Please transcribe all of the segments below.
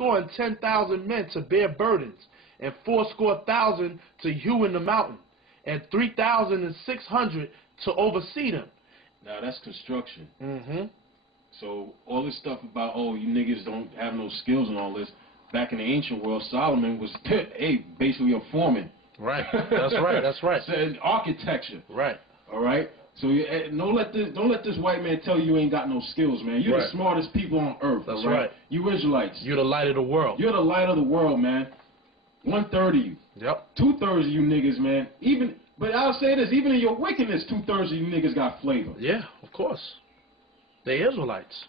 80,000 men to bear burdens, and 80,000 to hew in the mountain, and 3,600 to oversee them. Now that's construction. Mm-hmm. So all this stuff about, oh, you niggas don't have no skills and all this, back in the ancient world, Solomon was basically a foreman. Right. That's right. That's right. So, architecture. Right. All right. So don't let this white man tell you ain't got no skills, man. You're the smartest people on earth. That's all right. You Israelites. You're the light of the world. You're the light of the world, man. 1/3 of you. Yep. 2/3 of you niggas, man. But I'll say this: even in your wickedness, 2/3 of you niggas got flavor. Yeah, of course. They Israelites.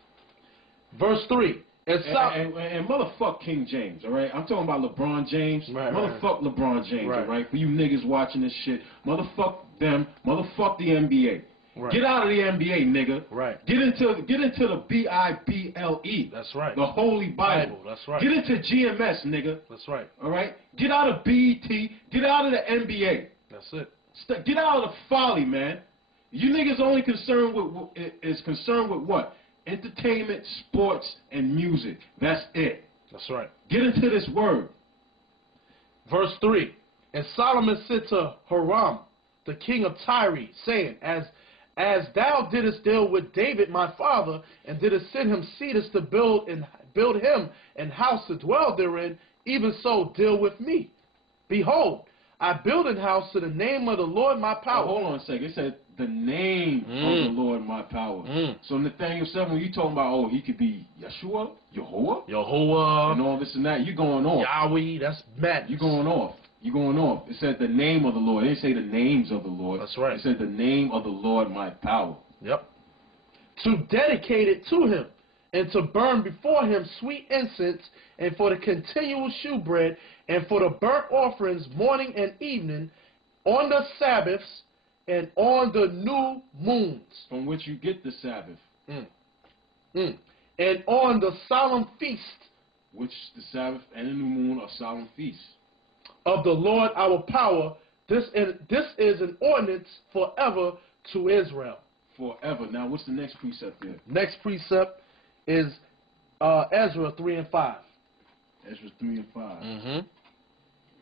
Verse 3. And motherfuck King James, all right? I'm talking about LeBron James. Right, motherfuck LeBron James, right. all right? For you niggas watching this shit, motherfuck them, motherfuck the NBA. Right. Get out of the NBA, nigga. Right. Get into the Bible. That's right. The Holy Bible. That's right. Get into GMS, nigga. That's right. All right? Get out of BET. Get out of the NBA. That's it. Get out of the folly, man. You niggas only concerned with what? Entertainment, sports, and music. That's it. That's right. Get into this word. Verse 3. And Solomon said to Hiram, the king of Tyre, saying, As thou didst deal with David my father, and didst send him cedars to build him an house to dwell therein, even so deal with me. Behold, I build an house to the name of the Lord my power. Oh, hold on a second. It said the name of the Lord my power. So Nathaniel 7, when you talking about, oh, he could be Yeshua, Yehovah, and all this and that, you going off. Yahweh, that's madness. You going off. You going off. It said the name of the Lord. It didn't say the names of the Lord. That's right. It said the name of the Lord my power. Yep. To dedicate it to him, and to burn before him sweet incense, and for the continual shewbread, and for the burnt offerings morning and evening, on the Sabbaths, and on the new moons. From which you get the Sabbath. And on the solemn feast. Which the Sabbath and the new moon are solemn feasts. Of the Lord our power. This is an ordinance forever to Israel. Forever. Now what's the next precept there? Next precept is Ezra 3 and 5. Ezra 3 and 5.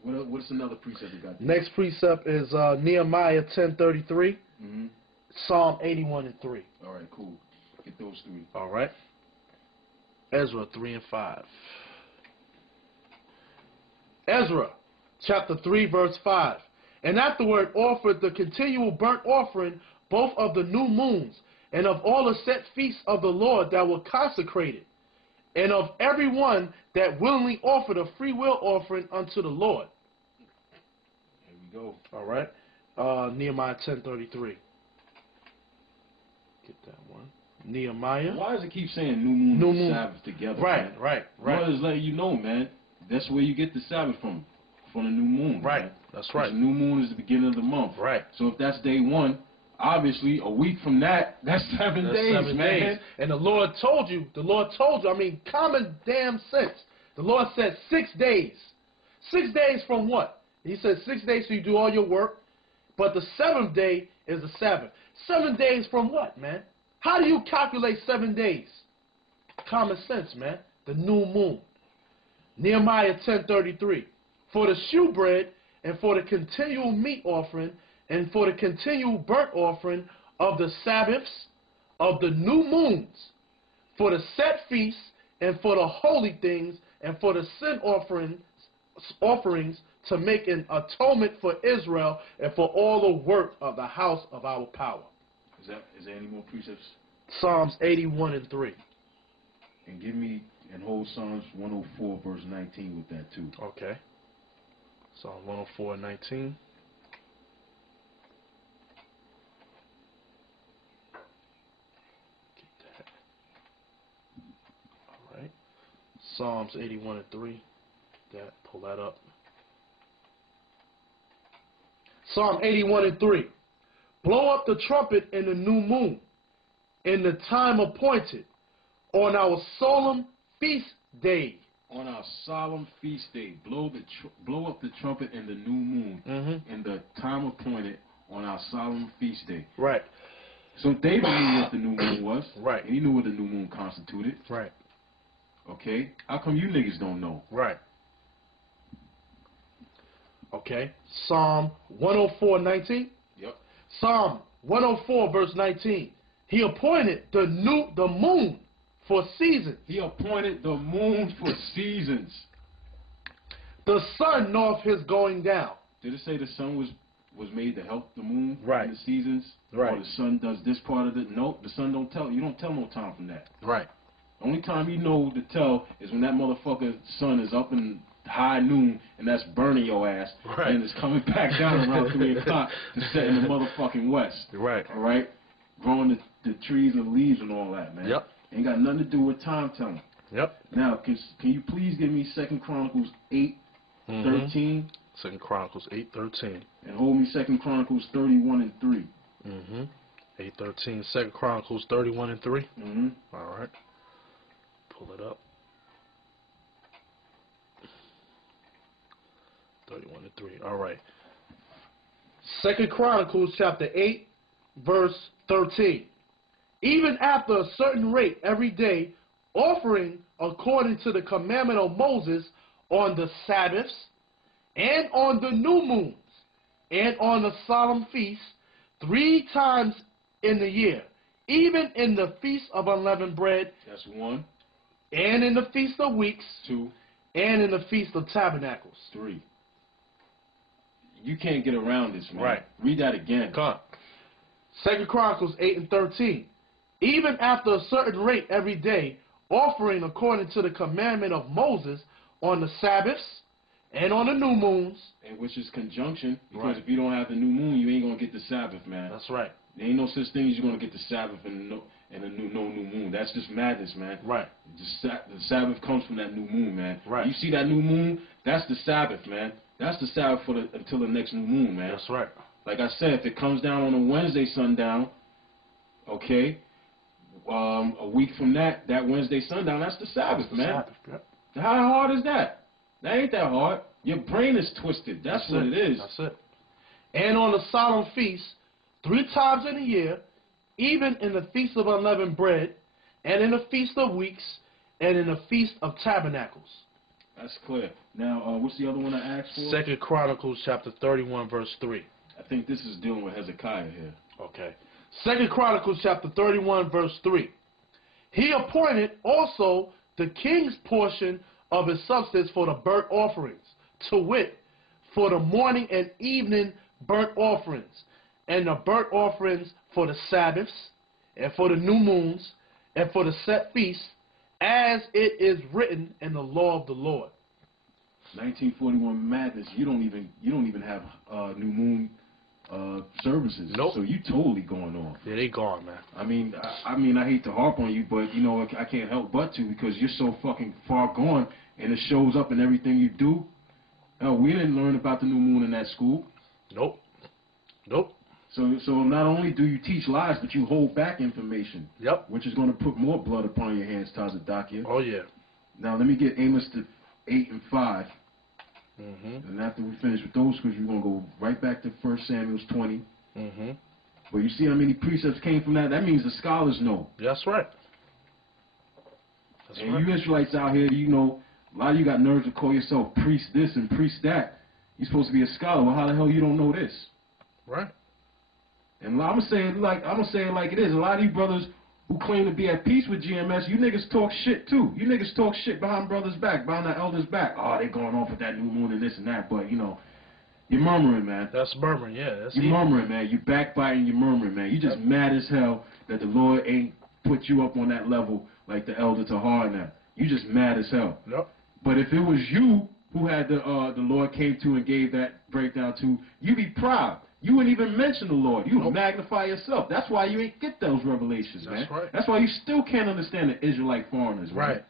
What's another precept we got there? Next precept is Nehemiah 10:33, Psalm 81 and 3. All right, cool. Get those three. All right. Ezra 3 and 5. Ezra chapter 3 verse 5. And afterward offered the continual burnt offering both of the new moons and of all the set feasts of the Lord that were consecrated, and of every one that willingly offered a free will offering unto the Lord. Here we go. All right. Nehemiah 10:33. Get that one. Nehemiah. Why does it keep saying new moon and Sabbath together? Right. Well, it's letting you know, man. That's where you get the Sabbath from the new moon. Right. Man. That's right. The new moon is the beginning of the month. Right. So if that's day 1, obviously a week from that, that's 7 days, 7 man. days. And the Lord told you, I mean, common damn sense. The Lord said 6 days. 6 days from what? He said 6 days so you do all your work, but the 7th day is the Sabbath. 7 days from what, man? How do you calculate 7 days? Common sense, man. The new moon. Nehemiah 10:33. For the shewbread, and for the continual meat offering, and for the continual burnt offering of the Sabbaths, of the new moons, for the set feasts, and for the holy things, and for the sin offerings to make an atonement for Israel, and for all the work of the house of our power. Is there any more precepts? Psalms 81 and 3. And give me and hold Psalms 104 verse 19 with that too. Okay. Psalm 104 and 19. Get that. All right. Psalms 81 and 3. Pull that up. Psalm 81 and 3. Blow up the trumpet in the new moon, in the time appointed, on our solemn feast day. On our solemn feast day, blow up the trumpet in the new moon, in the time appointed, on our solemn feast day. Right. So David knew what the new moon was. Right. And he knew what the new moon constituted. Right. Okay. Okay. How come you niggas don't know? Right. Okay. Psalm 104:19. Yep. Psalm 104 verse 19. He appointed the moon for seasons. He appointed the moon for seasons. The sun knoweth his going down. Did it say the sun was made to help the moon right. in the seasons? Right. Or the sun does this part of it? No, the sun don't tell. You don't tell no time from that. Right. The only time you know to tell is when that motherfucker sun is up in high noon and that's burning your ass. Right. And it's coming back down around 3 o'clock to set in the motherfucking west. Right. All right? Growing the trees and leaves and all that, man. Yep. Ain't got nothing to do with time telling. Yep. Now, can you please give me 2 Chronicles 8:13? 2 Chronicles 8:13. And hold me 2 Chronicles 31:3. 8:13. 2 Chronicles 31:3. All right. Pull it up. 31:3. All right. 2 Chronicles chapter 8, verse 13. Even after a certain rate every day, offering according to the commandment of Moses on the Sabbaths and on the new moons and on the solemn feasts 3 times in the year, even in the feast of unleavened bread. That's 1. And in the feast of weeks. 2. And in the feast of tabernacles. 3. You can't get around this, man. Right. Read that again. Come on. 2 Chronicles 8:13. Even after a certain rate every day, offering according to the commandment of Moses on the Sabbaths and on the new moons. And which is conjunction, because right. if you don't have the new moon, you ain't going to get the Sabbath, man. That's right. There ain't no such thing as you're going to get the Sabbath and a new moon. That's just madness, man. Right. The Sabbath comes from that new moon, man. Right. You see that new moon? That's the Sabbath, man. That's the Sabbath until the next new moon, man. That's right. Like I said, if it comes down on a Wednesday sundown, okay, a week from that Wednesday sundown, that's the Sabbath, man. Sabbath, yep. How hard is that? That ain't that hard. Your brain is twisted. That's what it is. That's it. And on the solemn feast, 3 times in a year, even in the feast of unleavened bread, and in the feast of weeks, and in the feast of tabernacles. That's clear. Now, what's the other one I asked for? 2 Chronicles chapter 31, verse 3. I think this is dealing with Hezekiah here. Okay. 2 Chronicles chapter 31, verse 3. He appointed also the king's portion of his substance for the burnt offerings, to wit, for the morning and evening burnt offerings, and the burnt offerings for the Sabbaths, and for the new moons, and for the set feasts, as it is written in the law of the Lord. 1941 madness. You don't even have new moon services. Nope. So you totally going off. Yeah, they gone, man. I mean, I hate to harp on you, but you know I can't help but to, because you're so fucking far gone, and it shows up in everything you do. Hell, we didn't learn about the new moon in that school. Nope. Nope. So not only do you teach lies, but you hold back information. Yep. Which is going to put more blood upon your hands, Tazadakia. Oh yeah. Now let me get Amos to 8 and 5. And after we finish with those scriptures, we're going to go right back to 1 Samuel 20. But you see how many precepts came from that? That means the scholars know. That's right. That's right. You Israelites out here, you know, a lot of you got nerves to call yourself priest this and priest that. You're supposed to be a scholar. Well, how the hell you don't know this? Right. And I'm gonna say it like it is. A lot of you brothers who claim to be at peace with GMS, you niggas talk shit too. You niggas talk shit behind brothers' back, behind the elders' back. Oh, they going off with that new moon and this and that, but you know, you're murmuring, man. That's murmuring, yeah. That's you're murmuring, man. You backbiting, you're murmuring, man. You just mad as hell that the Lord ain't put you up on that level like the elder Tahar now. You just mad as hell. Yep. But if it was you who had the Lord came to and gave that breakdown to, you be proud. You wouldn't even mention the Lord. You would magnify yourself. That's why you ain't get those revelations, man. That's right. That's why you still can't understand the Israelite foreigners, man. Right.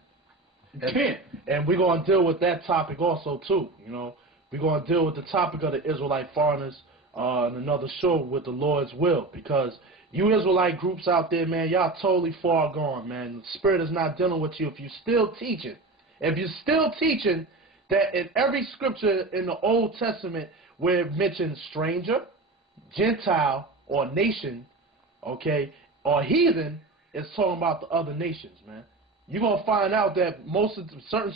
You can't. And we're going to deal with that topic also, too. You know, we're going to deal with the topic of the Israelite foreigners in another show with the Lord's will. Because you Israelite groups out there, man, y'all totally far gone, man. The Spirit is not dealing with you if you're still teaching. If you're still teaching that in every scripture in the Old Testament where it mentions stranger, Gentile, or nation, okay, or heathen, it's talking about the other nations, man. you're gonna find out that most of certain